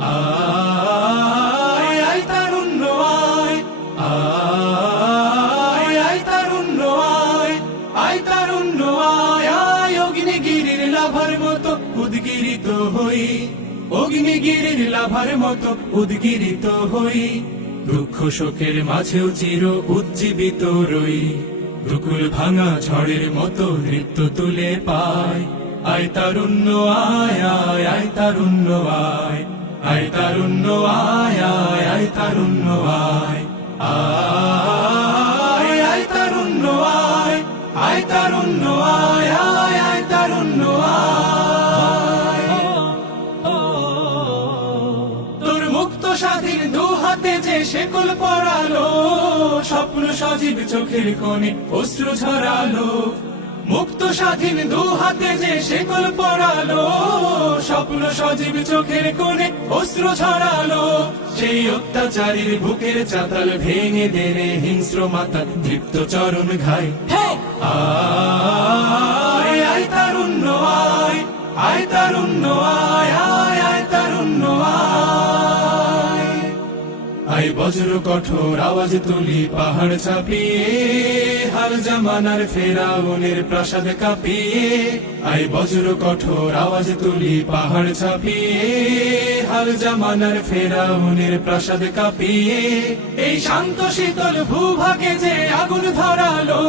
আয় আয় তারুণ্য আয়, আয় আয় তারুণ্য আয়, আয় তারুণ্য আয়, আয় অগ্নিগিরির লাভার মতো উদ্গিরিত হই, অগ্নিগিরির লাভার মতো উদ্গিরিত হই, দুঃখ শোকের মাঝেও চির উজ্জীবিত রই, দুকুল ভাঙা ঝড়ের মতো নৃত্য তুলে পায়। আয় তারুণ্য আয়, আয় আয় তারুণ্য আয়, আয় তারুণ্য আয়, আয় আয় তারুণ্য আয়, আয় আয় তারুণ্য আয়, আয় তারুণ্য আয়, আয় আয় তারুণ্য আয়। তোর মুক্ত স্বাধীন দু হাতে যে শেকল পরালো, স্বপ্ন সজীব চোখের কোণে অশ্রু ঝরালো, মুক্ত স্বাধীন দু হাতে যে শেকল পরালো, স্বপ্ন সজীব চোখের কোণে অশ্রু ঝরালো, সেই অত্যাচারীর বুকের চাতাল ভেঙে দেনে হিংস্র মাতা তৃপ্ত চরণ ঘাই। আয় আয় তারুণ্য আয়, আয় তারুণ্য আয়, আয় আয় তারুণ্য আয়। আয় বজ্র কঠোর আওয়াজ তুলি পাহাড় চাপিয়ে, হাল জামানার ফেরাউনের প্রাসাদ কাঁপিয়ে, আয় বজ্র কঠোর আওয়াজ তুলি পাহাড় চাপিয়ে, হাল জামানার ফেরাউনের প্রাসাদ কাঁপিয়ে, এই শান্ত শীতল ভূভাগে যে আগুন ধরালো,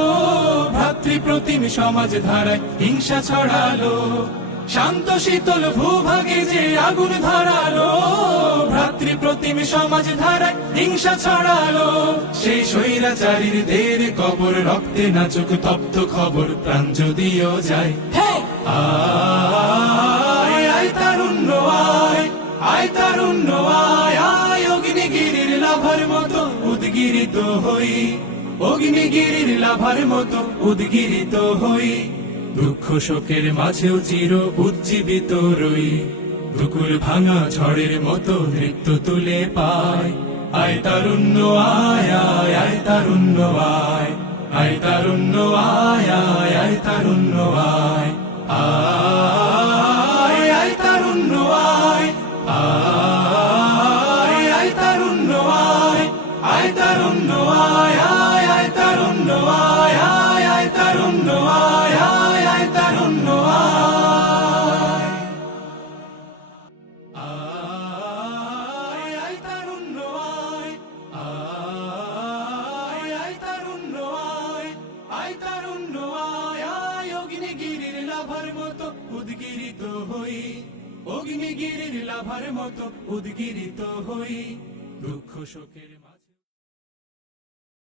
ভ্রাতৃপ্রতিম সমাজ ধারায় হিংসা ছড়ালো, শান্ত শীতল ভূভাগে যে আগুন ধরালো, ভ্রাতৃপ্রতিম সমাজ ধারায় হিংসা ছড়ালো, সেই স্বৈরাচারীর দের কবর রক্তে নাচুক তপ্ত খবর প্রাণ যদিও যায়। আয় আয় তারুণ্য আয়, আয় তারুণ্য আয়, আয় অগ্নিগিরির লাভার মতো উদ্গিরিত হই, অগ্নিগিরির লাভার মতো উদ্গিরিত হই, দুঃখ শোকের মাঝেও চির উজ্জীবিত রই, দুকুল ভাঙা ঝড়ের মতো নৃত্য তুলে পায়। আয় তারুণ্য আয়, আয় আয় তারুণ্য আয়, আয় তারুণ্য আয়, আয় আয় তারুণ্য আয়, আয় আয় তারুণ্য আয়, আয় আয় তারুণ্য আয়, আয় তারুণ্য আয়, আয় আয় তারুণ্য আয়, আয় আয় তারুণ্য আয়, আয় আয় তারুণ্য আয়। আয় আয় তারুণ্য আয়, আয় আয় তারুণ্য আয়, আয় তারুণ্য আয়, আয় অগ্নিগিরির লাভার মতো উদ্গিরিত হই, অগ্নিগিরির লাভার মতো উদ্গিরিত হই, দুঃখ শোকের